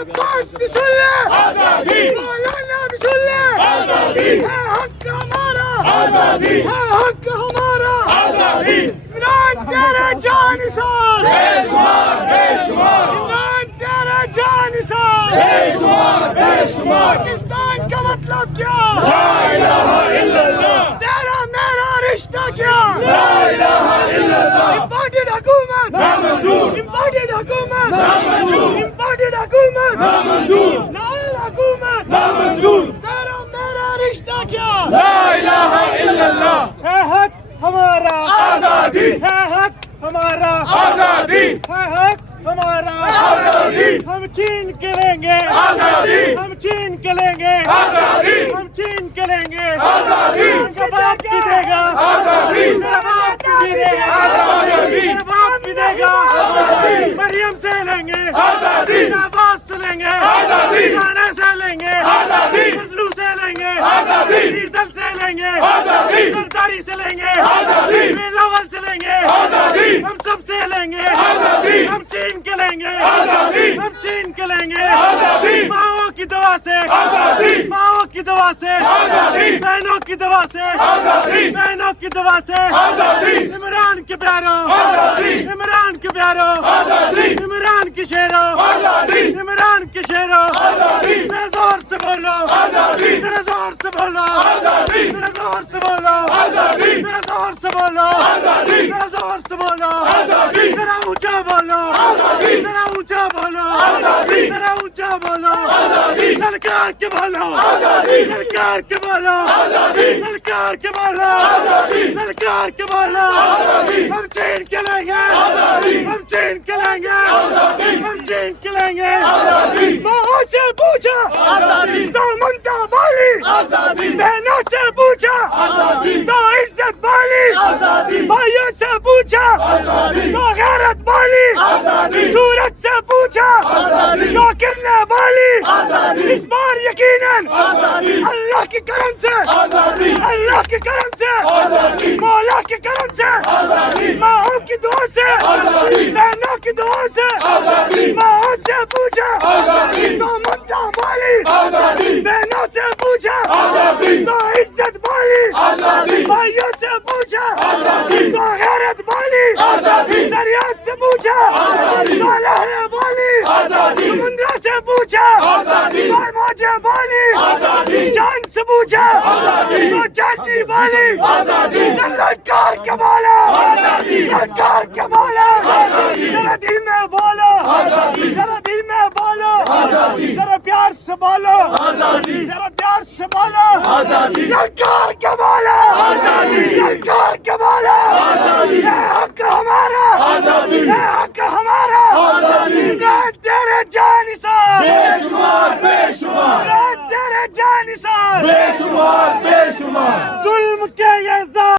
عباس بسن لے آزادی، مولانا بسن لے آزادی، ہے حق ہمارا آزادی، ہے حق ہمارا آزادی، عمران تیرا جانثار بے شمار بے شمار، عمران تیرا جانثار بے شمار بے شمار، پاکستان کا مطلب کیا؟ لا الہ الا اللہ، تیرا میرا رشتہ کیا؟ لا الہ الا اللہ، امپورٹڈ حکومت نامنظور، امپورٹڈ حکومت نامنظور، امپورٹڈ حکومت نامنظور، نائل حکومت نامنظور، تیرا میرا رشتہ کیا؟ لا الہ الا اللہ، ہے حق ہمارا آزادی، ہے حق ہمارا آزادی، ہے حق ہمارا آزادی، ہم چھین کے لیں گے آزادی، ہم چھین کے لیں گے آزادی، ہم چھین کے لیں گے آزادی، ان کا باپ بھی دے گا آزادی، میرا باپ بھی دے گا آزادی، میرا باپ بھی دے گا آزادی، مریم سے لیں گے آزادی، نواز سے لیں گے آزادی، رانا سے لیں گے آزادی، فضلو سے لیں گے آزادی، ریزل سے لیں گے آزادی، سرداری سے لیں گے آزادی، بلاول سے لیں گے آزادی، ہم سب سے لیں گے آزادی، ہم چھین کے لیں گے آزادی، ہم چھین کے لیں گے آزادی، ماؤں کی دعا سے آزادی، ماؤں کی دعا سے آزادی، بہنوں کی دعا سے آزادی، بہنوں کی دعا سے آزادی، عمران کے پیاروں آزادی، عمران کے پیاروں آزادی، عمران کی شیروں آزادی، عمران کے شیروں آزادی، میرے زور سے بولو آزادی، میرے زور سے بولو آزادی، میرے زور سے بولو آزادی، میرے زور سے بولو آزادی، میرے زور سے بولو آزادی، میرا اونچا بولو آزادی، میرا اونچا بولو آزادی، میرا اونچا بولو آزادی، للکار کے بولو آزادی، للکار کے بولو آزادی، للکار کے بولو آزادی، للکار کے بولو آزادی، ہم چھین کے لیں گے آزادی، ہم چھین کے لیں گے آزادی، ہم چھین کے لیں گے آزادی، ماں سے پوچھا آزادی تو منتا بالی آزادی، بہنوں سے پوچھا آزادی تو عزت بالی آزادی، بھائیوں سے پوچھا آزادی تو غیرت بالی آزادی، سورج سے پوچھا آزادی تو کرنے بالی آزادی، اس بار یقیناً آزادی اللہ کے کرم سے آزادی، اللہ کے کرم سے آزادی، مولا کے کرم سے آزادی، ماؤں کی دعا سے آزادی، بہنوں کی دعا سے آزادی، ماؤں سے پوچھا آزادی تو منتا بالی آزادی، بہنوں سے پوچھا آزادی تو عزت بالی آزادی، بھائیوں سے پوچھا آزادی تو غیرت بالی آزادی، دریا سے پوچھا آزادی تو لہریں بالی آزادی، سمندر سے پوچھا آزادی تو موجیں بالی آزادی، چاند سے پوچھا آزادی تو چاندنی بالی آزادی، للکار کے بولو آزادی، للکار کے بولو آزادی، ذرا دل میں بولو آزادی، ذرا دل میں بولو آزادی، ذرا پیار سے بولو آزادی، ذرا پیار سے بولو آزادی، للکار کے بولو آزادی،